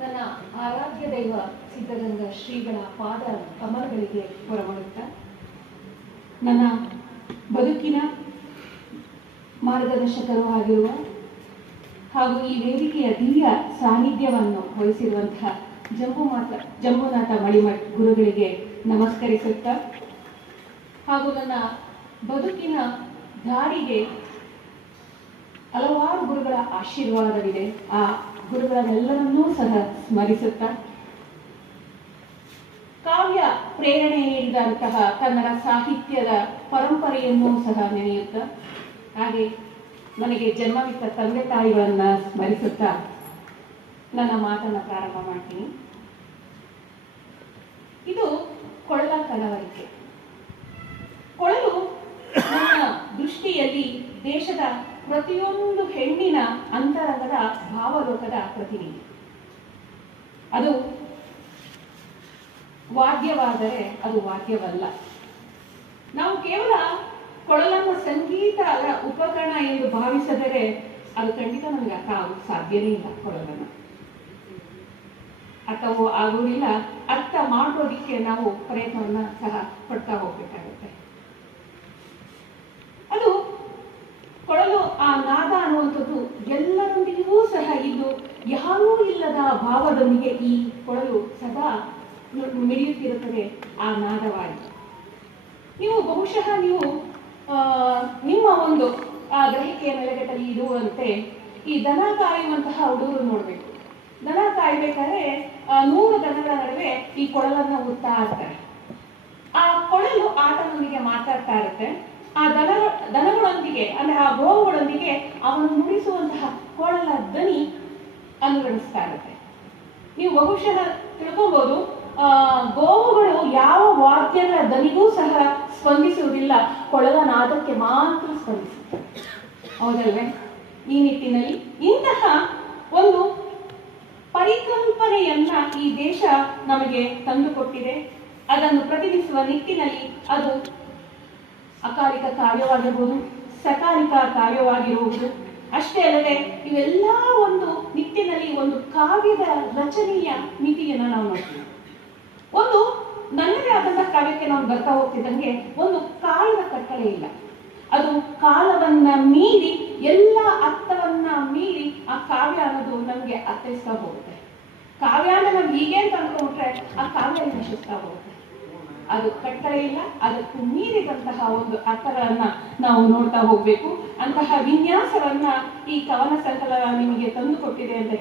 ನನ್ನ ಆರಾಧ್ಯ ದೈವ ಸಿದ್ಧಗಂಗಾ ಶ್ರೀಗಳ ಪಾದ ಕಮಲಗಳಿಗೆ ಹೊರಮಡುತ್ತಾ ನನ್ನ ಬದುಕಿನ ಮಾರ್ಗದರ್ಶಕರು ಆಗಿರುವ ಹಾಗೂ ಈ ವೇದಿಕೆಯ ದಿವ್ಯ ಸಾನ್ನಿಧ್ಯವನ್ನು ವಹಿಸಿರುವಂತಹ ಜಂಬುನಾಥ ಮಳಿಮಠ್ ಗುರುಗಳಿಗೆ ನಮಸ್ಕರಿಸುತ್ತಾ ಹಾಗೂ ನನ್ನ ಬದುಕಿನ ದಾರಿಗೆ ಹಲವಾರು ಗುರುಗಳ ಆಶೀರ್ವಾದವಿದೆ. ಆ ಗುರುಗಳನ್ನೆಲ್ಲರನ್ನೂ ಸಹ ಸ್ಮರಿಸುತ್ತಾ ಕಾವ್ಯ ಪ್ರೇರಣೆ ನೀಡಿದಂತಹ ಕನ್ನಡ ಸಾಹಿತ್ಯದ ಪರಂಪರೆಯನ್ನೂ ಸಹ ನೆನೆಯುತ್ತಾ ಹಾಗೆ ನನಗೆ ಜನ್ಮವಿತ್ತ ತಂದೆ ತಾಯಿಗಳನ್ನ ಸ್ಮರಿಸುತ್ತಾ ನನ್ನ ಮಾತನ್ನ ಪ್ರಾರಂಭ ಮಾಡ್ತೀನಿ. ಇದು ಕೊಳಲ ಕನವರಿಕೆ. ಕೊಳಲು ನನ್ನ ದೃಷ್ಟಿಯಲ್ಲಿ ದೇಶದ ಪ್ರತಿಯೊಂದು ಹೆಣ್ಣಿನ ಅಂತರಂಗದ ಭಾವಲೋಕದ ಪ್ರತಿನಿಧಿ. ಅದು ವಾದ್ಯವಾದರೆ ಅದು ವಾದ್ಯವಲ್ಲ. ನಾವು ಕೇವಲ ಕೊಳಲನ್ನು ಸಂಗೀತದ ಉಪಕರಣ ಎಂದು ಭಾವಿಸಿದರೆ ಅದು ಖಂಡಿತ ನಮಗೆ ಅರ್ಥ ಆಗೋದು ಸಾಧ್ಯವೇ ಇಲ್ಲ. ಕೊಳಲನ್ನು ಅರ್ಥವೂ ಆಗುವುದಿಲ್ಲ. ಅರ್ಥ ಮಾಡೋದಿಕ್ಕೆ ನಾವು ಪ್ರಯತ್ನವನ್ನ ಸಹ ಪಡ್ತಾ ಹೋಗ್ಬೇಕಾಗುತ್ತೆ. ಅದು ಕೊಳಲು ಆ ನಾದ ಅನ್ನುವಂಥದ್ದು ಎಲ್ಲರೊಂದಿಗೂ ಸಹ ಇದ್ದು ಯಾರೂ ಇಲ್ಲದ ಭಾವದೊಂದಿಗೆ ಈ ಕೊಳಲು ಸದಾ ಮಿಡಿಯುತ್ತಿರುತ್ತದೆ ಆ ನಾದವಾಗಿ. ನೀವು ಬಹುಶಃ ನಿಮ್ಮ ಒಂದು ಆ ಗ್ರಹಿಕೆಯ ನೆಲೆಗಟ್ಟಲ್ಲಿ ಇರುವಂತೆ ಈ ದನ ಕಾಯುವಂತಹ ಹುಡುಗರು ನೋಡ್ಬೇಕು. ದನ ಕಾಯ್ಬೇಕಾದ್ರೆ 100 ದನಗಳ ನಡುವೆ ಈ ಕೊಳಲನ್ನ ಊದ್ತಾ ಇರ್ತಾರೆ. ಆ ಕೊಳಲು ಆಟದೊಂದಿಗೆ ಮಾತಾಡ್ತಾ ಇರುತ್ತೆ. ಆ ದನಗಳೊಂದಿಗೆ ಅಂದ್ರೆ ಆ ಗೋವುಗಳೊಂದಿಗೆ ಅವನು ನುಡಿಸುವಂತಹ ಕೊಳಲ ದನಿ ಅನುಗಣಿಸ್ತಾ ಇರುತ್ತೆ. ನೀವು ಬಹುಶಃ ತಿಳ್ಕೊಬಹುದು, ಗೋವುಗಳು ಯಾವ ವಾದ್ಯದ ದನಿಗೂ ಸಹ ಸ್ಪಂದಿಸುವುದಿಲ್ಲ, ಕೊಳಲ ನಾದಕ್ಕೆ ಮಾತ್ರ ಸ್ಪಂದಿಸುತ್ತೆ. ಹೌದಲ್ವೇ? ಈ ನಿಟ್ಟಿನಲ್ಲಿ ಇಂತಹ ಒಂದು ಪರಿಕಲ್ಪನೆಯನ್ನ ಈ ದೇಶ ನಮಗೆ ತಂದುಕೊಟ್ಟಿದೆ. ಅದನ್ನು ಪ್ರತಿನಿಧಿಸುವ ನಿಟ್ಟಿನಲ್ಲಿ ಅದು ಅಕಾಲಿಕ ಕಾವ್ಯವಾಗಿರುವುದು, ಸಕಾಲಿಕ ಕಾವ್ಯವಾಗಿರುವುದು ಅಷ್ಟೇ ಅಲ್ಲದೆ ಇವೆಲ್ಲ ಒಂದು ನಿಟ್ಟಿನಲ್ಲಿ ಒಂದು ಕಾವ್ಯದ ರಚನೆಯ ಮಿತಿಯನ್ನು ನಾವು ನೋಡ್ತೀವಿ. ಒಂದು ನನ್ನದೇ ಆದಂತಹ ಕಾವ್ಯಕ್ಕೆ ನಾವು ಬರ್ತಾ ಹೋಗ್ತಿದ್ದಂಗೆ ಒಂದು ಕಾಲದ ಕಟ್ಟಳೆ ಇಲ್ಲ. ಅದು ಕಾಲವನ್ನ ಮೀರಿ ಎಲ್ಲ ಅರ್ಥವನ್ನ ಮೀರಿ ಆ ಕಾವ್ಯ ಅನ್ನೋದು ನಮ್ಗೆ ಅರ್ಥೈಸ್ತಾ ಹೋಗುತ್ತೆ. ಕಾವ್ಯ ಅಂದ್ರೆ ನಮ್ಗೆ ಹೀಗೆ ಅಂತ ಅನ್ಕೊಂಡ್ರೆ ಆ ಕಾವ್ಯ ನಶಿಸ್ತಾ ಹೋಗುತ್ತೆ. ಅದು ಕಟ್ಟಳೆ ಇಲ್ಲ, ಅದಕ್ಕೂ ಮೀರಿದಂತಹ ಒಂದು ಅರ್ಥಗಳನ್ನ ನಾವು ನೋಡ್ತಾ ಹೋಗ್ಬೇಕು. ಅಂತಹ ವಿನ್ಯಾಸವನ್ನ ಈ ಕವನ ಸಂಕಲನ ನಿಮಗೆ ತಂದು ಕೊಟ್ಟಿದೆ ಅಂತ